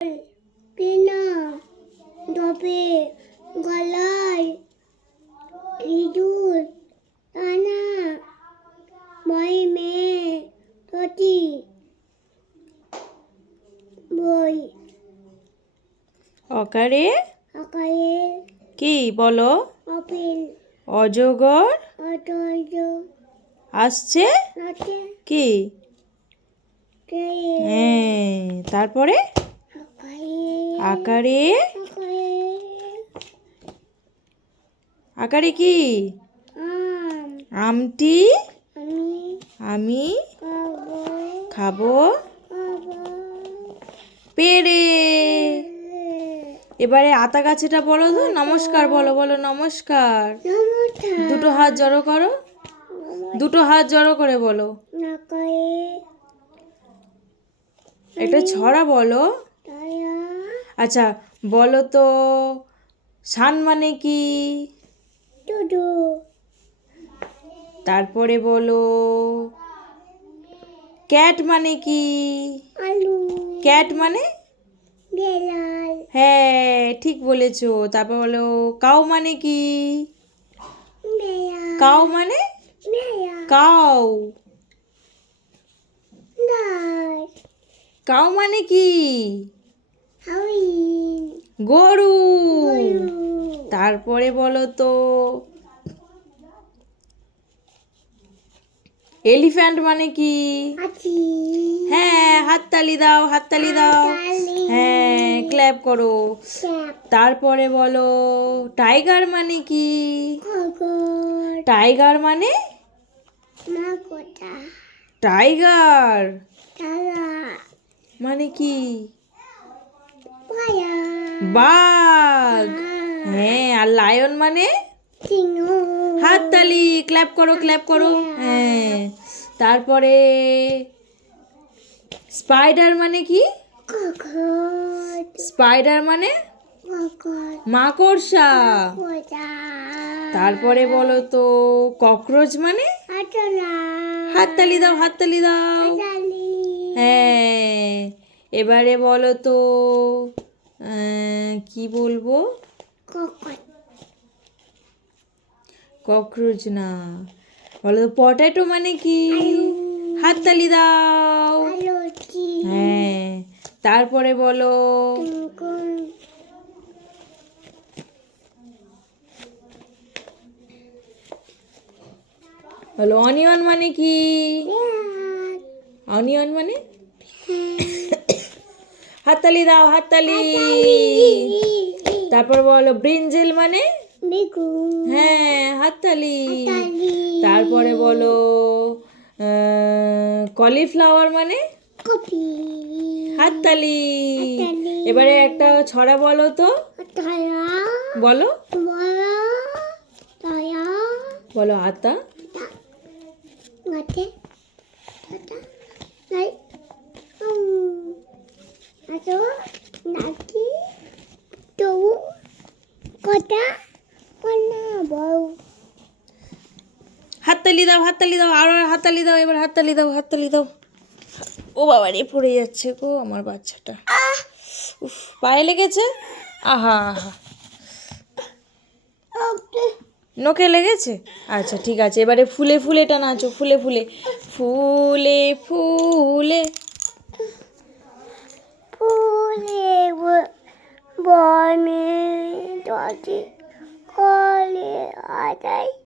পেনা ডবে গলায় ইঁদুর টানা মই মেয়ে তটি বই অকারে আকারে কি বলো? অপিল অজগর অটজ আসছে নাচে কি? কে হ্যাঁ, তারপরে আকারে আকারে আকারে আকারে কি? আম আমটি আমি আমি খাবো খাবো খাবো পেড়ে। এবারে আতা গাছেটা বলো তো, নমস্কার বলো, বলো নমস্কার। নমস্কার দুটো হাত জড়ো করো, দুটো হাত জড়ো করে বলো। নাকায়ে একটা ছড়া বলো। তায়া আচ্ছা বলো তো, সান মানে কি? দুদু তারপরে বলো, ক্যাট মানে কি? আলু ক্যাট মানে? বেলাল হ্যাঁ, ঠিক বলেছো। তারপর বলো, কাউ মানে কি? বেয়া কাউ মানে? বেয়া কাউ। দাই কাউ মানে কি? হাউইন গরু। গরু তারপরে বলো তো, এলিফ্যান্ট মানে কি? হাতি হ্যাঁ, হাততালি দাও, হাততালি দাও। হাততালি। হ্যাঁ, ক্ল্যাপ করো। ক্যাপ তারপরে বলো, টাইগার মানে কি? খগর টাইগার মানে? মাকড়া টাইগার তারা মানে কি? পায়া বাঘ। হ্যাঁ, আর লায়ন মানে? সিংহ হাততালি, ক্ল্যাপ করো, ক্ল্যাপ করো। হ্যাঁ, তারপরে স্পাইডার মানে কি? খগর স্পাইডার মানে? খগর মাকড়সা। কোদা তারপরে বলো তো, ককরোচ মানে? আটলা হাততালি দাও, হাততালি দাও। আটালি হ্যাঁ, এবারে বলো তো, কি বলবো? ককর ককরোচ না, বলো তো, পটেটো মানে কি? হাততালি দাও। আলোটি হ্যাঁ, তারপরে বলো, টুকুন বলো অনিয়ন মানে কি? পেঁয়াজ অনিয়ন মানে? হাততালি দাও, হাততালি। তারপর বলো ব্রিঞ্জেল মানে? বেগুন হ্যাঁ, হাততালি। তালি তারপরে বলো কলিফ্লাওয়ার মানে? কপি হাততালি। হাততালি। এবারে একটা ছড়া বলো তো, তায়া বলো, বড় তায়া বলো আতা গাতে টাটা নাই আতো নাকি তো কটা কোনা বউ হাততালি দাও, হাততালি দাও, আরো হাততালি দাও, এবার হাততালি দাও, হাততালি দাও। ও বাবা রে, পড়ে যাচ্ছে গো আমার বাচ্চাটা। উফ, পায়ে লেগেছে। আহা আহা, নোকে লেগেছে। আচ্ছা ঠিক আছে, এবারে ফুলে ফুলেটা নাচো, ফুলে ফুলে, ফুলে ফুলে। ফুলে বনে দটি কলে আদাই